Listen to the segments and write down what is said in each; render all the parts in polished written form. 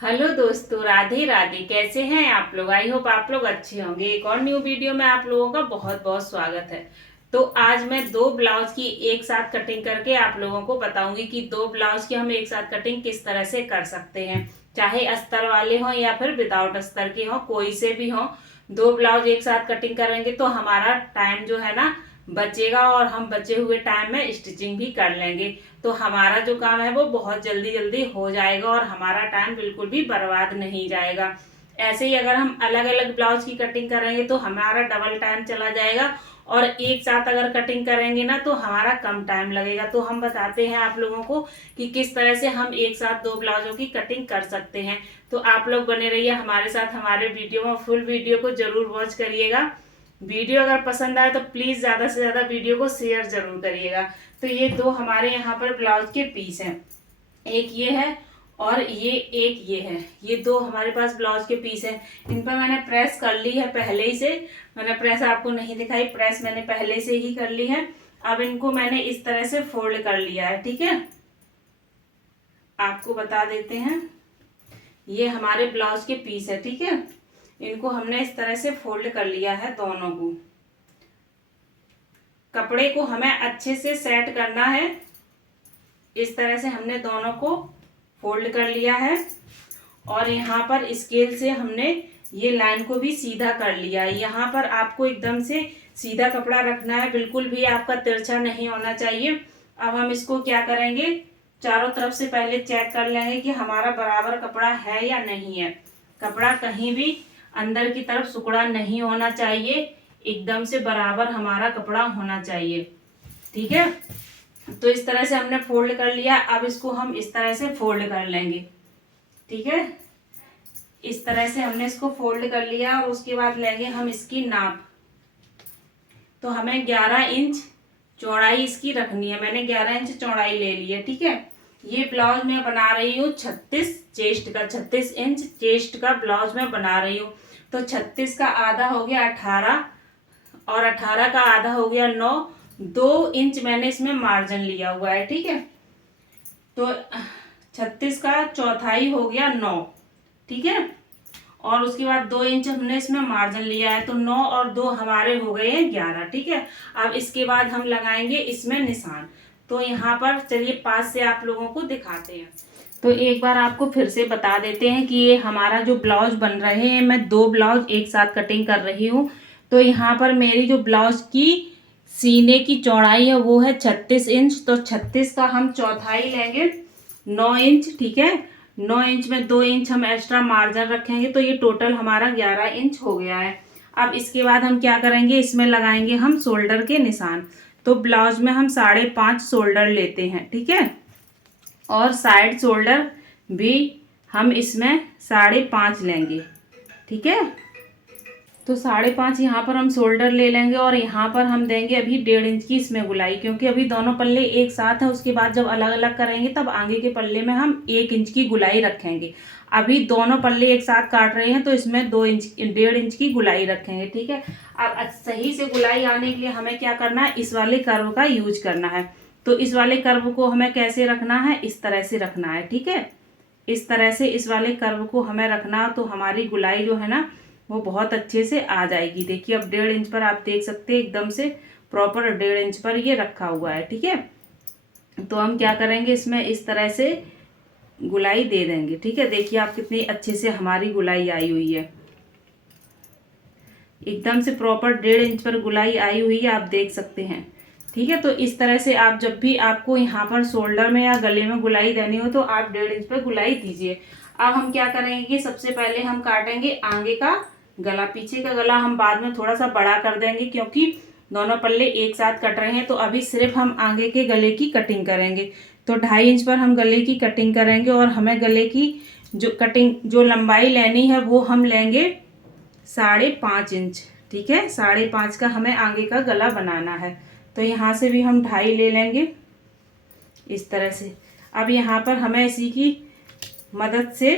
Hello दोस्तों, राधे राधे। कैसे हैं आप लोग? आई होप आप लोग अच्छे होंगे। एक और न्यू वीडियो में आप लोगों का बहुत बहुत स्वागत है। तो आज मैं दो ब्लाउज की एक साथ कटिंग करके आप लोगों को बताऊंगी कि दो ब्लाउज की हम एक साथ कटिंग किस तरह से कर सकते हैं। चाहे अस्तर वाले हों या फिर विदाउट अस्तर के हों, कोई से भी हों, दो ब्लाउज एक साथ कटिंग करेंगे तो हमारा टाइम जो है ना बचेगा और हम बचे हुए टाइम में स्टिचिंग भी कर लेंगे। तो हमारा जो काम है वो बहुत जल्दी जल्दी हो जाएगा और हमारा टाइम बिल्कुल भी बर्बाद नहीं जाएगा। ऐसे ही अगर हम अलग अलग ब्लाउज की कटिंग करेंगे तो हमारा डबल टाइम चला जाएगा और एक साथ अगर कटिंग करेंगे ना तो हमारा कम टाइम लगेगा। तो हम बताते हैं आप लोगों को कि किस तरह से हम एक साथ दो ब्लाउजों की कटिंग कर सकते हैं। तो आप लोग बने रहिए हमारे साथ, हमारे वीडियो में फुल वीडियो को जरूर वॉच करिएगा। वीडियो अगर पसंद आए तो प्लीज ज्यादा से ज्यादा वीडियो को शेयर जरूर करिएगा। तो ये दो हमारे यहाँ पर ब्लाउज के पीस हैं, एक ये है और ये एक ये है। ये दो हमारे पास ब्लाउज के पीस हैं। इन पर मैंने प्रेस कर ली है पहले ही से। मैंने प्रेस आपको नहीं दिखाई, प्रेस मैंने पहले से ही कर ली है। अब इनको मैंने इस तरह से फोल्ड कर लिया है। ठीक है, आपको बता देते हैं, ये हमारे ब्लाउज के पीस है। ठीक है, इनको हमने इस तरह से फोल्ड कर लिया है दोनों को। कपड़े को हमें अच्छे से सेट करना है। इस तरह से हमने दोनों को फोल्ड कर लिया है और यहाँ पर स्केल से हमने ये लाइन को भी सीधा कर लिया है। यहाँ पर आपको एकदम से सीधा कपड़ा रखना है, बिल्कुल भी आपका तिरछा नहीं होना चाहिए। अब हम इसको क्या करेंगे, चारों तरफ से पहले चेक कर लेंगे कि हमारा बराबर कपड़ा है या नहीं है। कपड़ा कहीं भी अंदर की तरफ सिकुड़ा नहीं होना चाहिए, एकदम से बराबर हमारा कपड़ा होना चाहिए। ठीक है, तो इस तरह से हमने फोल्ड कर लिया। अब इसको हम इस तरह से फोल्ड कर लेंगे। ठीक है, इस तरह से हमने इसको फोल्ड कर लिया और उसके बाद लेंगे हम इसकी नाप। तो हमें 11 इंच चौड़ाई इसकी रखनी है। मैंने 11 इंच चौड़ाई ले ली है। ठीक है, ये ब्लाउज मैं बना रही हूँ 36 चेस्ट का, 36 इंच चेस्ट का ब्लाउज मैं बना रही हूँ। तो 36 का आधा हो गया 18 और 18 का आधा हो गया 9। 2 इंच मैंने इसमें मार्जिन लिया हुआ है। ठीक है, तो 36 का चौथाई हो गया 9। ठीक है, और उसके बाद 2 इंच हमने इसमें मार्जिन लिया है। तो 9 और 2 हमारे हो गए हैं 11। ठीक है, अब इसके बाद हम लगाएंगे इसमें निशान। तो यहाँ पर चलिए पास से आप लोगों को दिखाते हैं। तो एक बार आपको फिर से बता देते हैं कि ये हमारा जो ब्लाउज बन रहे हैं, मैं दो ब्लाउज एक साथ कटिंग कर रही हूँ। तो यहाँ पर मेरी जो ब्लाउज की सीने की चौड़ाई है वो है 36 इंच। तो 36 का हम चौथाई लेंगे 9 इंच। ठीक है, 9 इंच में 2 इंच हम एक्स्ट्रा मार्जिन रखेंगे तो ये टोटल हमारा 11 इंच हो गया है। अब इसके बाद हम क्या करेंगे, इसमें लगाएंगे हम शोल्डर के निशान। तो ब्लाउज में हम 5.5 शोल्डर लेते हैं। ठीक है, और साइड शोल्डर भी हम इसमें 5.5 लेंगे। ठीक है, तो 5.5 यहाँ पर हम शोल्डर ले लेंगे और यहाँ पर हम देंगे अभी 1.5 इंच की इसमें गुलाई, क्योंकि अभी दोनों पल्ले एक साथ है। उसके बाद जब अलग अलग करेंगे तब आगे के पल्ले में हम 1 इंच की गुलाई रखेंगे। अभी दोनों पल्ले एक साथ काट रहे हैं तो इसमें 1.5 इंच की गुलाई रखेंगे। ठीक है, अब सही से गुलाई आने के लिए हमें क्या करना है, इस वाले कर्व का यूज करना है। तो इस वाले कर्व को हमें कैसे रखना है, इस तरह से रखना है। ठीक है, इस तरह से इस वाले कर्व को हमें रखना, तो हमारी गुलाई जो है ना वो बहुत अच्छे से आ जाएगी। देखिए अब 1.5 इंच पर आप देख सकते हैं एकदम से प्रॉपर 1.5 इंच पर ये रखा हुआ है। ठीक है, तो हम क्या करेंगे, इसमें इस तरह से गुलाई दे देंगे। ठीक है, देखिए आप कितनी अच्छे से हमारी गुलाई आई हुई है, एकदम से प्रॉपर 1.5 इंच पर गुलाई आई हुई है, आप देख सकते हैं। ठीक है, तो इस तरह से आप जब भी आपको यहाँ पर शोल्डर में या गले में गुलाई देनी हो तो आप 1.5 इंच पर गुलाई दीजिए। अब हम क्या करेंगे कि सबसे पहले हम काटेंगे आगे का गला। पीछे का गला हम बाद में थोड़ा सा बड़ा कर देंगे क्योंकि दोनों पल्ले एक साथ कट रहे हैं। तो अभी सिर्फ हम आगे के गले की कटिंग करेंगे। तो 2.5 इंच पर हम गले की कटिंग करेंगे और हमें गले की जो लंबाई लेनी है वो हम लेंगे 5.5 इंच। ठीक है, 5.5 का हमें आगे का गला बनाना है। तो यहाँ से भी हम 2.5 ले लेंगे इस तरह से। अब यहाँ पर हमें इसी की मदद से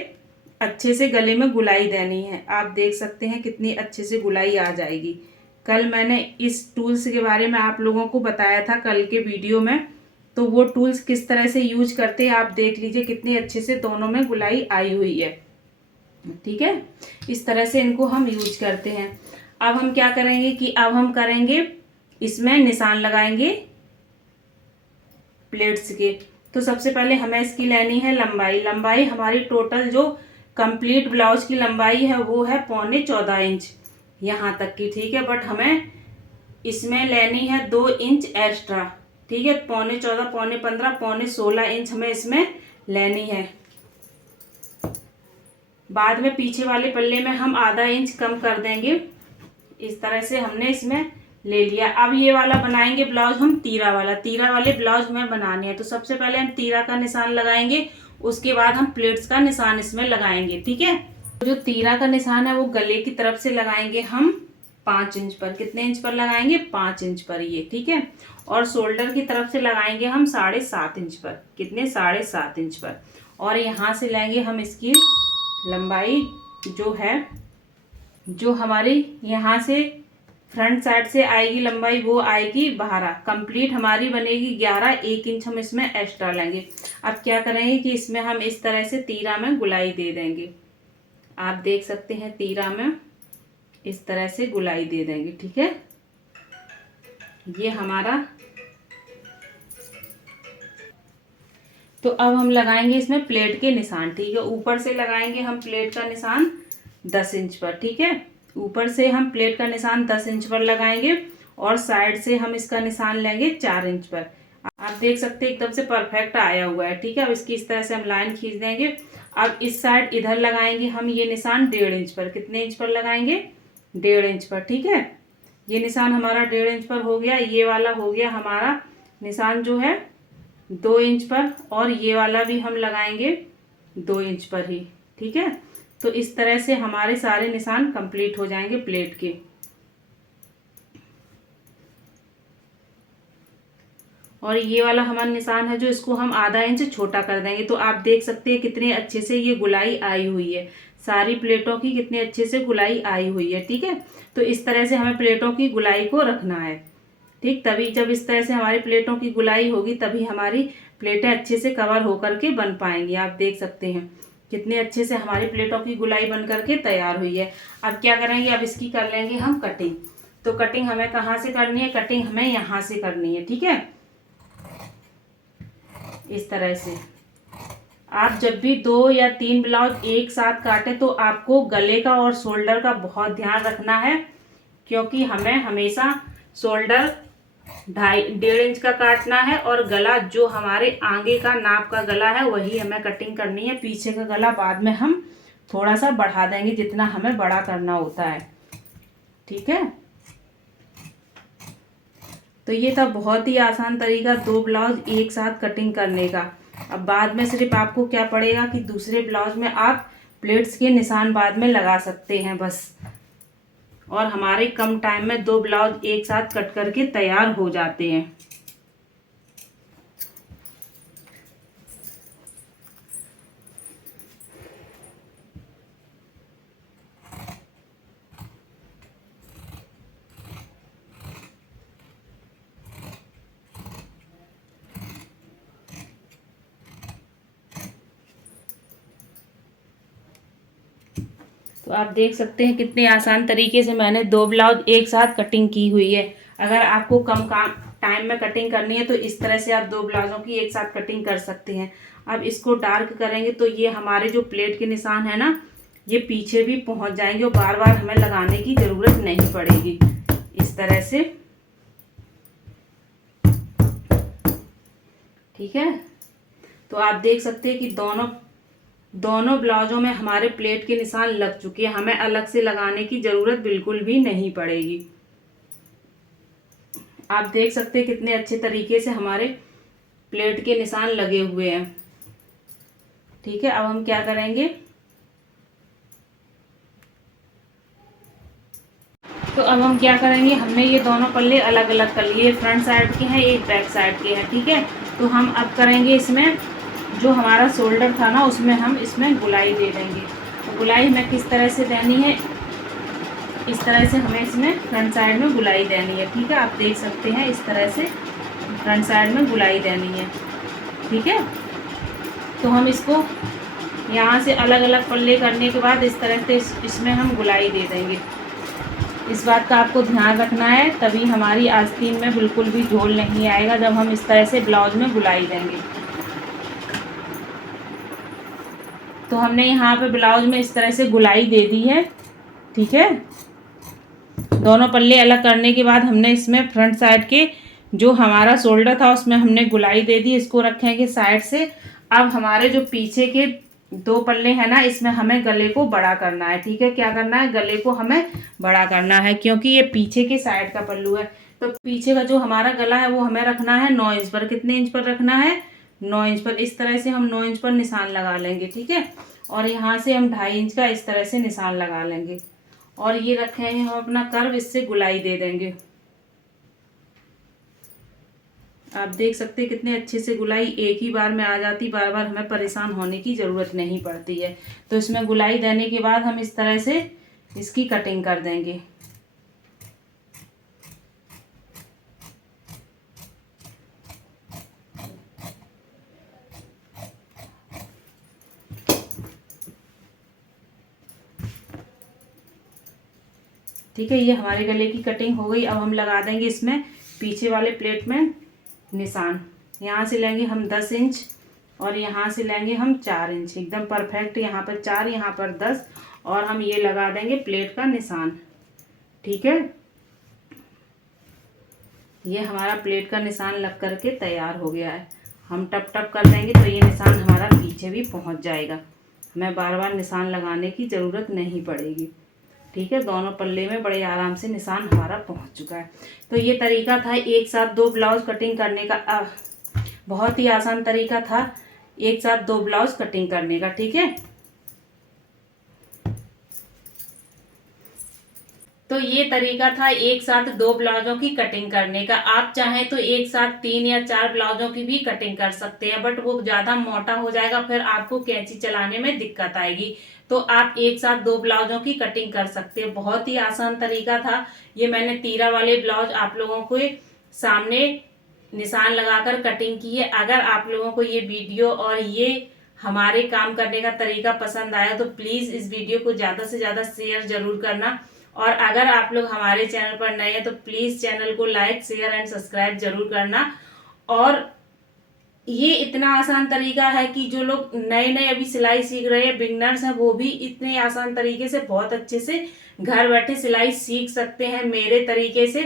अच्छे से गले में गुलाई देनी है। आप देख सकते हैं कितनी अच्छे से गुलाई आ जाएगी। कल मैंने इस टूल्स के बारे में आप लोगों को बताया था कल के वीडियो में, तो वो टूल्स किस तरह से यूज करते हैं आप देख लीजिए, कितनी अच्छे से दोनों में गुलाई आई हुई है। ठीक है, इस तरह से इनको हम यूज करते हैं। अब हम क्या करेंगे कि अब हम करेंगे इसमें निशान लगाएंगे प्लेट्स के। तो सबसे पहले हमें इसकी लेनी है लंबाई। लंबाई हमारी टोटल जो कंप्लीट ब्लाउज की लंबाई है वो है 14.25 इंच यहाँ तक की, ठीक है। बट हमें इसमें लेनी है 2 इंच एक्स्ट्रा, ठीक है। 14.25, 15.5, 16 इंच हमें इसमें लेनी है। बाद में पीछे वाले पल्ले में हम आधा इंच कम कर देंगे। इस तरह से हमने इसमें ले लिया। अब ये वाला बनाएंगे ब्लाउज हम तीरा वाला। तीरा वाले ब्लाउज में बनाने हैं, तो सबसे पहले हम तीरा का निशान लगाएंगे, उसके बाद हम प्लेट्स का निशान इसमें लगाएंगे, ठीक है। जो तीरा का निशान है वो गले की तरफ से लगाएंगे हम 5 इंच पर। कितने इंच पर लगाएंगे? 5 इंच पर, ये ठीक है। और शोल्डर की तरफ से लगाएंगे हम 7.5 इंच पर। कितने? 7.5 इंच पर। और यहाँ से लेंगे हम इसकी लंबाई जो है, जो हमारी यहाँ से फ्रंट साइड से आएगी लंबाई, वो आएगी 12। कंप्लीट हमारी बनेगी 11। 1 इंच हम इसमें एक्स्ट्रा लेंगे। अब क्या करेंगे कि इसमें हम इस तरह से तीरा में गुलाई दे देंगे। आप देख सकते हैं तीरा में इस तरह से गुलाई दे देंगे, ठीक है। ये हमारा, तो अब हम लगाएंगे इसमें प्लेट के निशान, ठीक है। ऊपर से लगाएंगे हम प्लेट का निशान 10 इंच पर, ठीक है। ऊपर से हम प्लेट का निशान 10 इंच पर लगाएंगे और साइड से हम इसका निशान लेंगे 4 इंच पर। आप देख सकते हैं एकदम से परफेक्ट आया हुआ है, ठीक है। अब इसकी इस तरह से हम लाइन खींच देंगे। अब इस साइड इधर लगाएंगे हम ये निशान 1.5 इंच पर। कितने इंच पर लगाएंगे? 1.5 इंच पर, ठीक है। ये निशान हमारा 1.5 इंच पर हो गया। ये वाला हो गया हमारा निशान जो है 2 इंच पर, और ये वाला भी हम लगाएंगे 2 इंच पर ही, ठीक है। तो इस तरह से हमारे सारे निशान कंप्लीट हो जाएंगे प्लेट के। और ये वाला हमारा निशान है जो, इसको हम आधा इंच छोटा कर देंगे। तो आप देख सकते हैं कितने अच्छे से ये गुलाई आई हुई है। सारी प्लेटों की कितने अच्छे से गुलाई आई हुई है, ठीक है। तो इस तरह से हमें प्लेटों की गुलाई को रखना है, ठीक। तभी जब इस तरह से हमारी प्लेटों की गुलाई होगी तभी हमारी प्लेटें अच्छे से कवर होकर के बन पाएंगी। आप देख सकते हैं कितने अच्छे से हमारी प्लेटों की गुलाई बन करके तैयार हुई है। अब क्या करेंगे? अब इसकी कर लेंगे हम कटिंग। तो कटिंग हमें कहाँ से करनी है? कटिंग हमें यहाँ से करनी है, ठीक है। इस तरह से आप जब भी 2 या 3 ब्लाउज एक साथ काटे तो आपको गले का और शोल्डर का बहुत ध्यान रखना है, क्योंकि हमें हमेशा शोल्डर 1.5 इंच का काटना है और गला जो हमारे आगे का नाप का गला है वही हमें कटिंग करनी है। पीछे का गला बाद में हम थोड़ा सा बढ़ा देंगे जितना हमें बड़ा करना होता है, ठीक है। तो ये था बहुत ही आसान तरीका 2 ब्लाउज एक साथ कटिंग करने का। अब बाद में सिर्फ आपको क्या पड़ेगा कि दूसरे ब्लाउज में आप प्लेट्स के निशान बाद में लगा सकते हैं बस। और हमारे कम टाइम में 2 ब्लाउज एक साथ कट करके तैयार हो जाते हैं। तो आप देख सकते हैं कितने आसान तरीके से मैंने 2 ब्लाउज एक साथ कटिंग की हुई है। अगर आपको कम टाइम में कटिंग करनी है तो इस तरह से आप 2 ब्लाउजों की एक साथ कटिंग कर सकते हैं। अब इसको डार्क करेंगे तो ये हमारे जो प्लेट के निशान है ना, ये पीछे भी पहुंच जाएंगे और बार बार हमें लगाने की ज़रूरत नहीं पड़ेगी। इस तरह से, ठीक है। तो आप देख सकते हैं कि दोनों ब्लाउजों में हमारे प्लेट के निशान लग चुके हैं। हमें अलग से लगाने की ज़रूरत बिल्कुल भी नहीं पड़ेगी। आप देख सकते हैं कितने अच्छे तरीके से हमारे प्लेट के निशान लगे हुए हैं, ठीक है। अब हम क्या करेंगे? तो अब हम क्या करेंगे? हमने ये दोनों पल्ले अलग अलग कर लिए, फ्रंट साइड के हैं, एक बैक साइड के हैं, ठीक है। तो हम अब करेंगे इसमें जो हमारा शोल्डर था ना, उसमें हम इसमें गुलाई दे देंगे। तो गुलाई हमें किस तरह से देनी है? इस तरह से हमें इसमें फ्रंट साइड में गुलाई देनी है, ठीक है। आप देख सकते हैं इस तरह से फ्रंट साइड में गुलाई देनी है, ठीक है। तो हम इसको यहाँ से अलग अलग पल्ले करने के बाद इस तरह से इसमें हम गुलाई दे देंगे। इस बात का आपको ध्यान रखना है, तभी हमारी आस्तीन में बिल्कुल भी झोल नहीं आएगा जब हम इस तरह से ब्लाउज में गुलाई देंगे। तो हमने यहाँ पे ब्लाउज में इस तरह से गुलाई दे दी है। ठीक है, दोनों पल्ले अलग करने के बाद हमने इसमें फ्रंट साइड के जो हमारा शोल्डर था उसमें हमने गुलाई दे दी। इसको रखेंगे साइड से। अब हमारे जो पीछे के 2 पल्ले हैं ना, इसमें हमें गले को बड़ा करना है। ठीक है, क्या करना है, गले को हमें बड़ा करना है, क्योंकि ये पीछे के साइड का पल्लू है। तो पीछे का जो हमारा गला है वो हमें रखना है 9 इंच पर। कितने इंच पर रखना है, 9 इंच पर। इस तरह से हम 9 इंच पर निशान लगा लेंगे। ठीक है, और यहाँ से हम 2.5 इंच का इस तरह से निशान लगा लेंगे और ये रखेंगे हम अपना कर्व, इससे गुलाई दे देंगे। आप देख सकते हैं कितने अच्छे से गुलाई एक ही बार में आ जाती, बार बार हमें परेशान होने की ज़रूरत नहीं पड़ती है। तो इसमें गुलाई देने के बाद हम इस तरह से इसकी कटिंग कर देंगे। ठीक है, ये हमारे गले की कटिंग हो गई। अब हम लगा देंगे इसमें पीछे वाले प्लेट में निशान। यहाँ से लेंगे हम 10 इंच और यहाँ से लेंगे हम 4 इंच, एकदम परफेक्ट। यहाँ पर 4, यहाँ पर 10 और हम ये लगा देंगे प्लेट का निशान। ठीक है, ये हमारा प्लेट का निशान लग करके तैयार हो गया है। हम टप टप कर देंगे तो ये निशान हमारा पीछे भी पहुँच जाएगा, हमें बार बार निशान लगाने की ज़रूरत नहीं पड़ेगी। ठीक है, दोनों पल्ले में बड़े आराम से निशान हमारा पहुंच चुका है। तो ये तरीका था एक साथ 2 ब्लाउज कटिंग करने का। बहुत ही आसान तरीका था एक साथ 2 ब्लाउज कटिंग करने का। ठीक है, तो ये तरीका था एक साथ 2 ब्लाउजों की कटिंग करने का। आप चाहें तो एक साथ 3 या 4 ब्लाउजों की भी कटिंग कर सकते हैं, बट वो ज़्यादा मोटा हो जाएगा, फिर आपको कैंची चलाने में दिक्कत आएगी। तो आप एक साथ 2 ब्लाउजों की कटिंग कर सकते हैं। बहुत ही आसान तरीका था ये। मैंने तीरा वाले ब्लाउज आप लोगों को सामने निशान लगाकर कटिंग की है। अगर आप लोगों को ये वीडियो और ये हमारे काम करने का तरीका पसंद आया तो प्लीज़ इस वीडियो को ज़्यादा से ज़्यादा शेयर ज़रूर करना। और अगर आप लोग हमारे चैनल पर नए हैं तो प्लीज़ चैनल को लाइक, शेयर एंड सब्सक्राइब जरूर करना। और ये इतना आसान तरीका है कि जो लोग नए नए अभी सिलाई सीख रहे हैं, बिगनर्स हैं, वो भी इतने आसान तरीके से बहुत अच्छे से घर बैठे सिलाई सीख सकते हैं मेरे तरीके से।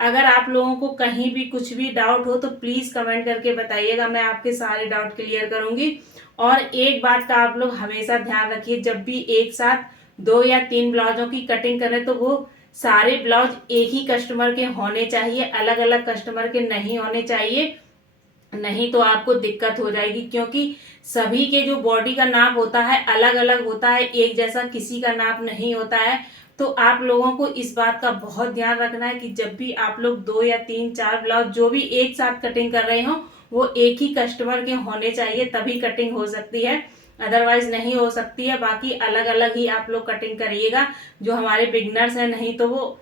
अगर आप लोगों को कहीं भी कुछ भी डाउट हो तो प्लीज़ कमेंट करके बताइएगा, मैं आपके सारे डाउट क्लियर करूंगी। और एक बात का आप लोग हमेशा ध्यान रखिए, जब भी एक साथ 2 या 3 ब्लाउजों की कटिंग करें तो वो सारे ब्लाउज एक ही कस्टमर के होने चाहिए, अलग अलग कस्टमर के नहीं होने चाहिए, नहीं तो आपको दिक्कत हो जाएगी। क्योंकि सभी के जो बॉडी का नाप होता है अलग अलग होता है, एक जैसा किसी का नाप नहीं होता है। तो आप लोगों को इस बात का बहुत ध्यान रखना है कि जब भी आप लोग 2 या 3, 4 ब्लाउज जो भी एक साथ कटिंग कर रहे हो वो एक ही कस्टमर के होने चाहिए, तभी कटिंग हो सकती है, अदरवाइज नहीं हो सकती है। बाकी अलग अलग ही आप लोग कटिंग करिएगा जो हमारे बिगनर्स हैं, नहीं तो वो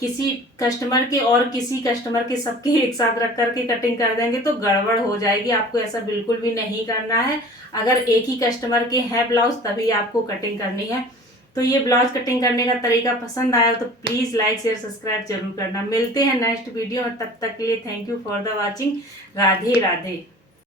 किसी कस्टमर के और किसी कस्टमर के सबके एक साथ रख करके कटिंग कर देंगे तो गड़बड़ हो जाएगी। आपको ऐसा बिल्कुल भी नहीं करना है। अगर एक ही कस्टमर के हैं ब्लाउज तभी आपको कटिंग करनी है। तो ये ब्लाउज कटिंग करने का तरीका पसंद आया तो प्लीज़ लाइक, शेयर, सब्सक्राइब जरूर करना। मिलते हैं नेक्स्ट वीडियो में, तब तक के लिए thank you for the watching. Radhe Radhe.